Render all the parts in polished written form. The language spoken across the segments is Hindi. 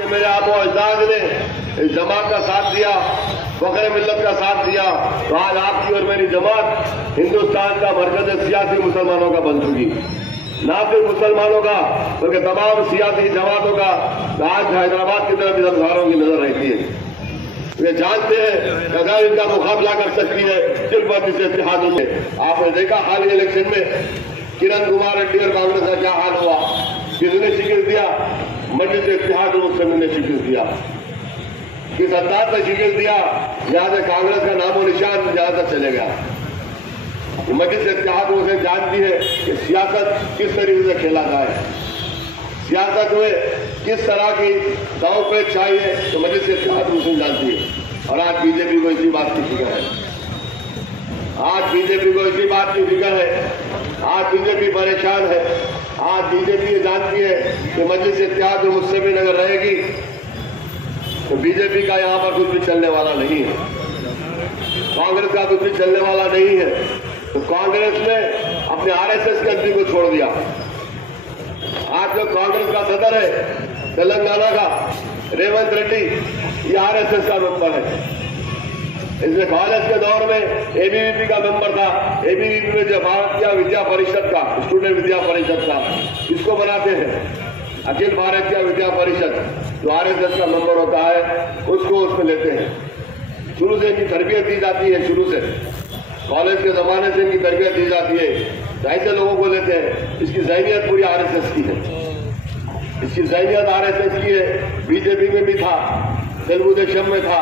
मेरे आबो अजदाद ने इस जमात का साथ दिया, फखरे मिल्लत का साथ दिया, तो आज आपकी और मेरी जमात हिंदुस्तान का मरकज सियासी मुसलमानों का बन चुकी। ना सिर्फ मुसलमानों का बल्कि तमाम सियासी जमातों का आज हैदराबाद की तरफ इस अंधारों की नजर रहती है। वे जानते हैं कि अगर इनका मुकाबला कर सकती है सिर्फ जिस इत्तेहाद में। आपने देखा हाल ही इलेक्शन में किरण कुमार रेड्डी और कांग्रेस का क्या हाल हुआ, किसने शिकस्त दिया? मजलिस इत्तेहाद मुस्लिमीन ने शिकस्त दिया। किस अंदाज से शिकस्त दिया? जहां से कांग्रेस का नामो निशान जहां तक चले गया। मजलिस इत्तेहाद उसे जानती है कि सियासत किस तरीके से खेला जाए, सियासत में किस तरह की दांव पेच चाहिए, तो मजलिस इत्तेहाद मुस्लिम जानती है। और आज बीजेपी को इसी बात की फिक्र है, आज बीजेपी को इसी बात की फिक्र है, आज बीजेपी परेशान है। आज बीजेपी ये जानती है कि मजलिस इत्तेहाद मुस्लिमीन अगर रहेगी तो बीजेपी का यहाँ पर कुछ भी चलने वाला नहीं है, कांग्रेस का कुछ भी चलने वाला नहीं है। तो कांग्रेस ने अपने आरएसएस के अड्डे को छोड़ दिया। आज जो कांग्रेस का सदर है तेलंगाना का रेवंत रेड्डी, ये आरएसएस का मेंबर है। इसने कॉलेज के दौर में एबीवीपी का मेंबर था। एबीवीपी में जो भारतीय विद्या परिषद का, स्टूडेंट विद्या परिषद का, इसको बनाते हैं अखिल भारतीय विद्या परिषद, जो आरएसएस का मेंबर होता है उसको उसमें लेते हैं। शुरू से इनकी तरबियत दी जाती है, शुरू से कॉलेज के जमाने से इनकी तरबियत दी जाती है, ऐसे लोगों को लेते हैं। इसकी ज़हनियत पूरी आरएसएस की है, इसकी ज़हनियत आरएसएस की है। बीजेपी में भी था, तेलुगु देशम में था,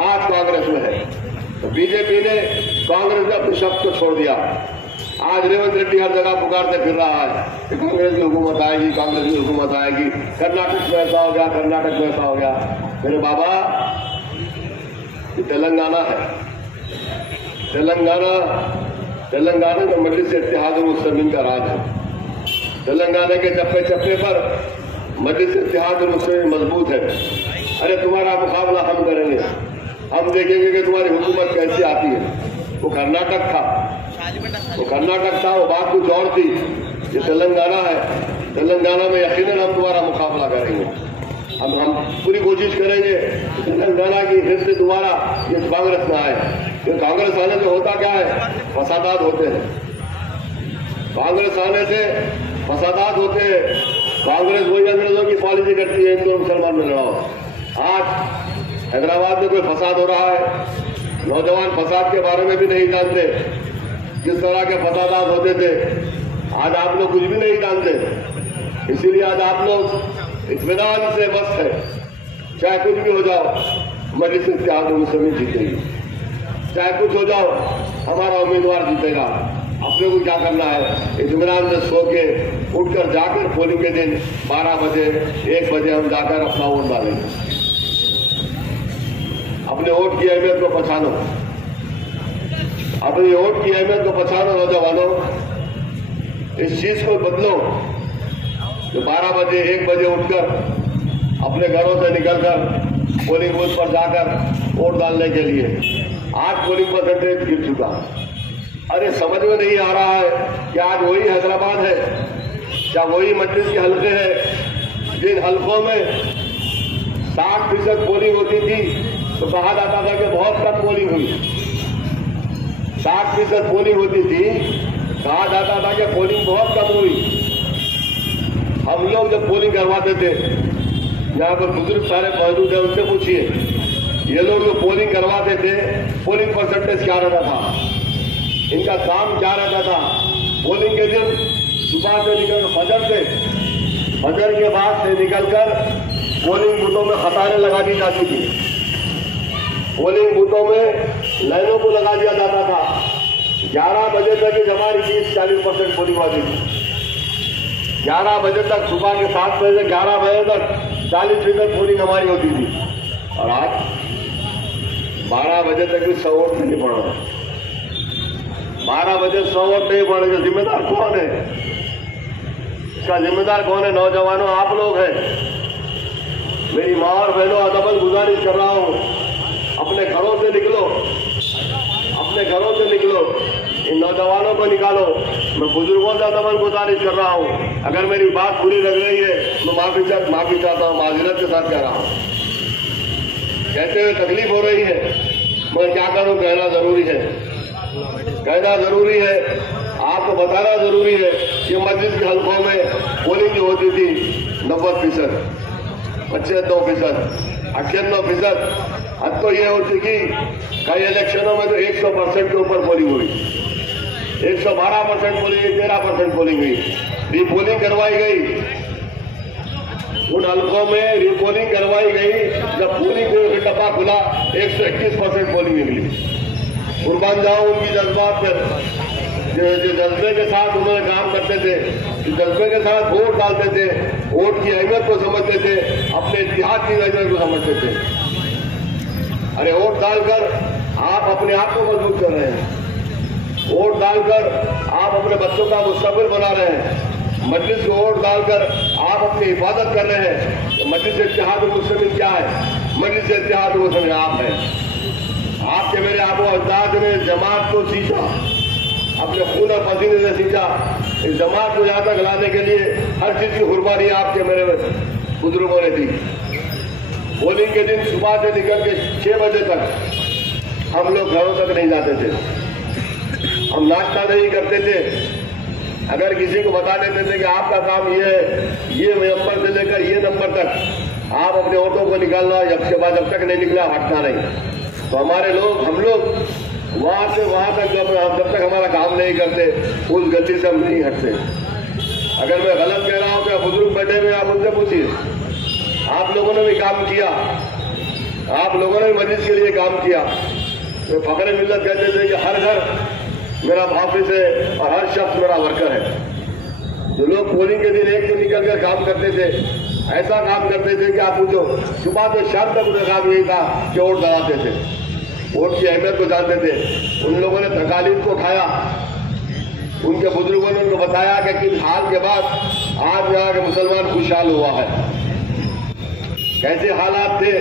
आज कांग्रेस में है। तो बीजेपी ने कांग्रेस ने अपने शब्द को छोड़ दिया। आज रेवंत रेड्डी हर जगह पुकारते फिर रहा है कि कांग्रेस की हुकूमत आएगी, कांग्रेस की हुकूमत आएगी, कर्नाटक में ऐसा हो गया, कर्नाटक में ऐसा हो गया। मेरे बाबा, ये तेलंगाना है, तेलंगाना में मजलिस इत्तेहाद मुस्लिमीन का राज है। तेलंगाना के चप्पे चप्पे पर मजलिस इत्तेहाद मुस्लिमीन मजबूत है। अरे तुम्हारा मुकाबला हम करेंगे, हम देखेंगे कि तुम्हारी हुकूमत कैसे आती है। वो कर्नाटक था, वो बात कुछ और थी। ये तेलंगाना है, तेलंगाना में यकीनन हम तुम्हारा मुकाबला करेंगे। हम पूरी कोशिश करेंगे तेलंगाना की फिर से दोबारा ये कांग्रेस में आए। ये कांग्रेस आने से होता क्या है? फसादात होते हैं। कांग्रेस आने से फसादात होते हैं। कांग्रेस वही अंग्रेजों की पॉलिसी करती है, हिंदू और मुसलमान में लड़ाओ। आज हैदराबाद में कोई फसाद हो रहा है, नौजवान फसाद के बारे में भी नहीं जानते, किस तरह के फसादात होते थे। आज आप लोग कुछ भी नहीं जानते, इसीलिए आज आप लोग इत्मीनान से बस है, चाहे कुछ भी हो जाओ मजलिस इत्तेहाद मुस्लिमीन जीतेगी, चाहे कुछ हो जाओ हमारा उम्मीदवार जीतेगा। अपने को क्या करना है? इत्मीनान से सो के उठकर जाकर पोलिंग के दिन 12 बजे 1 बजे हम जाकर अपना वोट डालेंगे। अपने वोट की अहमियत को पहचानो, अपने वोट की अहमियत को पहचानो नौजवानों। इस चीज को बदलो तो 12 बजे 1 बजे उठकर अपने घरों से निकलकर पोलिंग बूथ पर जाकर वोट डालने के लिए। आज पोलिंग परसेंटेज गिर चुका। अरे समझ में नहीं आ रहा है कि आज वही हैदराबाद है, क्या वही मजलिस के हल्के हैं जिन हल्कों में 60% पोलिंग होती थी तो कहा जाता था कि बहुत कम पोलिंग हुई। 60% पोलिंग होती थी, कहा जाता था कि पोलिंग बहुत कम हुई। हम लोग जब पोलिंग करवाते थे, यहाँ पर बुजुर्ग सारे मौजूद है, उनसे पूछिए, ये लोग जो पोलिंग करवाते थे पोलिंग परसेंटेज क्या रहता था, इनका काम क्या रहता था? पोलिंग के दिन सुबह से निकल फजर के बाद से निकलकर पोलिंग बूथों में कतारें लगा दी जाती थी, पोलिंग बूथों में लाइनों को लगा दिया जाता था। 11 बजे तक हमारी 30-40% पोलिंग होती थी। 11 बजे तक, सुबह के 7 बजे से 11 बजे तक 40% पोलिंग हमारी होती थी। और आज 12 बजे तक भी 100 वोट नहीं पड़ रहे। 12 बजे 100 वोट नहीं पड़ रहे। जिम्मेदार कौन है? इसका जिम्मेदार कौन है? नौजवानों, आप लोग हैं। मेरी माँ और बहनों, अदबन गुजारिश कर रहा हूं, अपने घरों से निकलो, अपने घरों से निकलो। इन नौजवानों को निकालो। मैं बुजुर्गों से दमन गुजारिश कर रहा हूँ, अगर मेरी बात बुरी लग रही है तो माफी चाहता हूँ, माजरत के साथ कह रहा हूँ। कहते हुए तकलीफ हो रही है, मैं क्या करूँ, कहना जरूरी है, कहना जरूरी है, आपको बताना जरूरी है कि मस्जिद के हल्कों में पोलिंग जो होती थी 90%, 95%, 98%, अब तो ये हो चुकी कई इलेक्शनों में तो 100% के ऊपर पोलिंग हुई, 112% पोलिंग, 13% पोलिंग हुई, रीपोलिंग करवाई गई। उन हल्कों में रीपोलिंग करवाई गई, जब पूरी कोई डब्बा खुला 121% पोलिंग निकली। कुर्बान जाओ उनकी जज्बात पर, जो जज्बे के साथ उन्होंने काम करते थे, जज्बे के साथ वोट डालते थे, वोट की अहमियत को समझते थे, अपने इतिहास की अहमियत को समझते थे। अरे वोट डालकर आप अपने आप को मजबूत कर रहे हैं, वोट डालकर आप अपने बच्चों का मुस्तकबिल बना रहे हैं, मजलिस को वोट डालकर आप अपनी हिफाजत कर रहे हैं। तो मजलिस इत्तेहाद मुस्लिमीन क्या है? मजलिस इत्तेहाद मुस्लिमीन आप है। आपके मेरे आबो अजदाद ने जमात को सींचा, अपने खून और पसीने से सींचा। इस जमात को यहाँ तक लाने के लिए हर चीज की कुर्बानी आपके मेरे बुजुर्गों ने दी। पोलिंग के दिन सुबह से निकल के 6 बजे तक हम लोग घरों तक नहीं जाते थे, हम नाश्ता नहीं करते थे। अगर किसी को बता देते थे कि आपका काम ये है, ये नंबर से लेकर ये नंबर तक आप अपने ऑटो को निकालना, जब तक नहीं निकला हटना नहीं। तो हमारे लोग, हम लोग वहां से वहां तक जब तक हमारा काम नहीं करते, उस गलती से हम नहीं हटते। अगर मैं गलत कह रहा हूं तो बुजुर्ग बैठे हुए आप उनसे पूछिए, आप लोगों ने भी काम किया, आप लोगों ने भी मस्जिद के लिए काम किया। तो फखरे मिल्लत कहते थे कि हर घर मेरा हाफिज है और हर शख्स मेरा वर्कर है। जो लोग पोलिंग के दिन एक दिन निकल कर काम करते थे, ऐसा काम करते थे कि आप पूछो, सुबह से शाम तक उनका काम यही था कि वोट दबाते थे, वोट की अहमियत को जानते थे। उन लोगों ने तकालीफ को उठाया, उनके बुजुर्गों ने उनको बताया कि किस हाल के बाद आज यहाँ के मुसलमान खुशहाल हुआ है, कैसे हालात थे,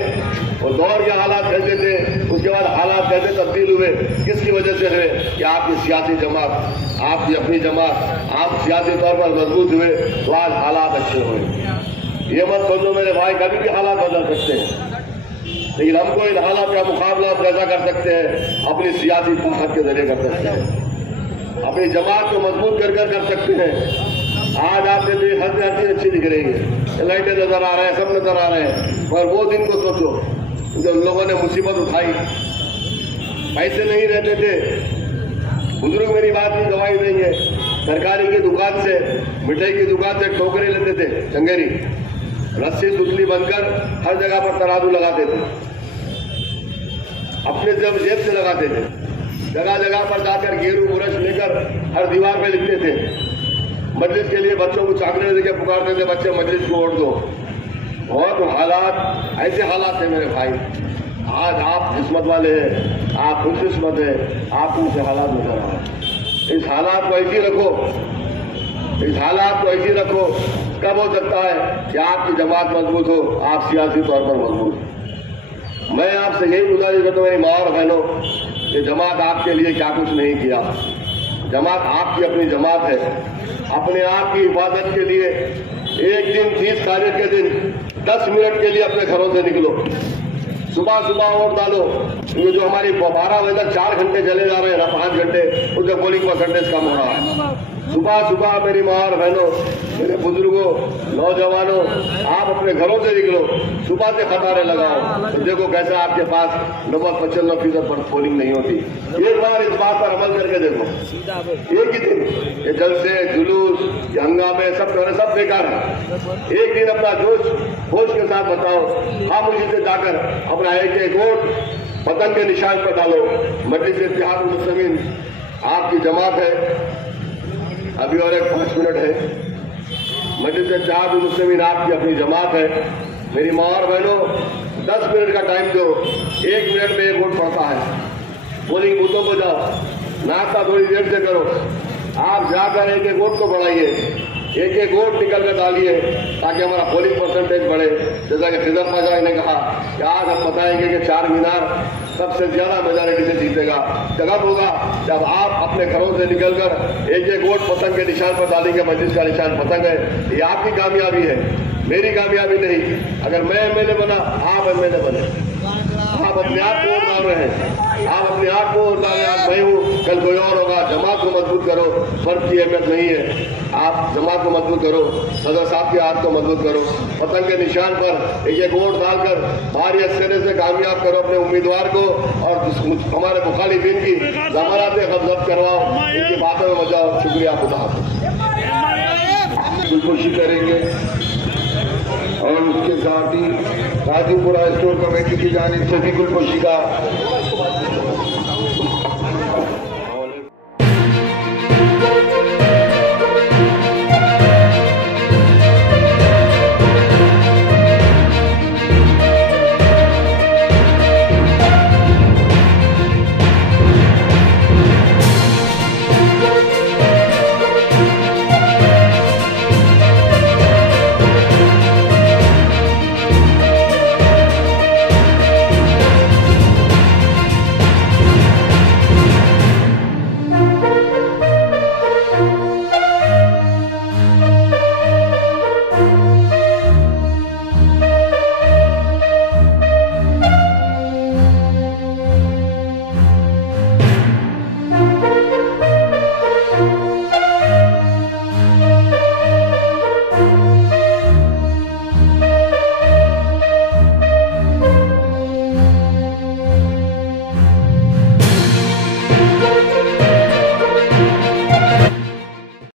वो दौर के हालात कैसे थे, उसके बाद हालात कैसे तब्दील हुए, किसकी वजह से हुए कि आपकी सियासी जमात, आपकी अपनी जमात, आप सियासी तौर पर मजबूत हुए तो आज हालात अच्छे हुए। ये मत समझो मेरे भाई, कभी भी हालात बदल सकते हैं, लेकिन हमको इन हालात का मुकाबला कैसा कर सकते हैं? अपनी सियासी ताकत के जरिए कर सकते हैं, अपनी जमात को मजबूत कर सकते हैं। आज आपने भी हर चीज अच्छी दिख रही है, लाइटें नजर आ रहे हैं, सब नजर आ रहे हैं, पर वो दिन को सोचो जो लोगों ने मुसीबत उठाई, पैसे नहीं रहते थे। बुजुर्ग मेरी बात की गवाही नहीं है, सरकारी की दुकान से, मिठाई की दुकान से टोकरी लेते थे, चंगेरी रस्सी सुतली बनकर हर जगह पर तराजू लगाते थे, अपने जब जेब से लगाते थे, जगह जगह पर जाकर गेरू बुरश लेकर हर दीवार पे लिखते थे। मस्जिद के लिए बच्चों को चाकरे देके पुकारते थे, बच्चे मस्जिद को वोट दो। बहुत हालात, ऐसे हालात थे मेरे भाई। आज आप किस्मत वाले हैं, आप खुशकिस्मत हैं, आपको ऐसे हालात नजर आ रहे। इस हालात को ऐसी रखो, इस हालात को ऐसी रखो, कब हो सकता है कि आपकी जमात मजबूत हो, आप सियासी तौर पर मजबूत। मैं आपसे यही गुजारिश करता हूँ मेरी माँ और बहनों, कि जमात आपके लिए क्या कुछ नहीं किया। जमात आपकी अपनी जमात है, अपने आप की हिफाजत के लिए एक दिन 30 तारीख के दिन 10 मिनट के लिए अपने घरों से निकलो, सुबह सुबह वोट डालो। ये जो हमारी 12 बजे तक 4 घंटे चले जा रहे हैं ना, 5 घंटे, उसका पोलिंग परसेंटेज कम हो रहा है। सुबह सुबह मेरी माँ और बहनों, मेरे बुजुर्गों, नौजवानों, आप अपने घरों से निकलो, सुबह से कतारें लगाओ, तो देखो कैसा आपके पास 95% पर पोलिंग नहीं होती। एक बार इस बात पर अमल करके देखो, एक ही दिन ये जलसे, जुलूस, ये हंगामे सब बेकार है। एक दिन अपना जोश होश के साथ बताओ, खामोशी से जाकर अपना एक वोट वतन के निशान पर डालो। मजलिस इत्तेहाद मुस्लिमीन आपकी जमात है, अभी और एक 5 मिनट है। मस्जिद इत्तेहाद मुस्लिमीन आपकी अपनी जमात है। मेरी माँ और बहनों, 10 मिनट का टाइम दो, 1 मिनट में एक वोट पड़ता है। पोलिंग बूथों को जाओ, नाश्ता थोड़ी देर से करो, आप जाकर एक वोट को बढ़ाइए। एक एक वोट निकल कर डालिए ताकि हमारा पोलिंग परसेंटेज बढ़े। जैसा कि खिदर ख्वाजा ने कहा कि आज हम बताएंगे कि 4 मीनार सबसे ज्यादा मेजॉरिटी से जीतेगा। कब होगा? जब आप अपने घरों से निकलकर एक एक वोट पतंग के निशान पर डालेंगे। मस्जिद का निशान पतंग है। ये आपकी कामयाबी है, मेरी कामयाबी नहीं। अगर मैं एमएलए बना, आप एमएलए बने, आप अपने आप को वोट डाल रहे हैं, आप अपने आप को वोट डालें। आज मैं हूँ, कल कोई और होगा। जमात को मजबूत करो, फर्क की अहमियत नहीं है। आप जमात को मजबूत करो, सदर साहब के हाथ को मजबूत करो, पतंग के निशान पर एक एक वोट डालकर भारी असरे से कामयाब करो अपने उम्मीदवार को। और हमारे मुखालिफिन की जमानतें जब्त करवाओ, इनकी बातों में बचाओ। शुक्रिया, खुदा हाफ़िज़। खुशी करेंगे और उसके साथ ही गाजीपुरा स्टोर कमेटी की जानिब से भी खुशी का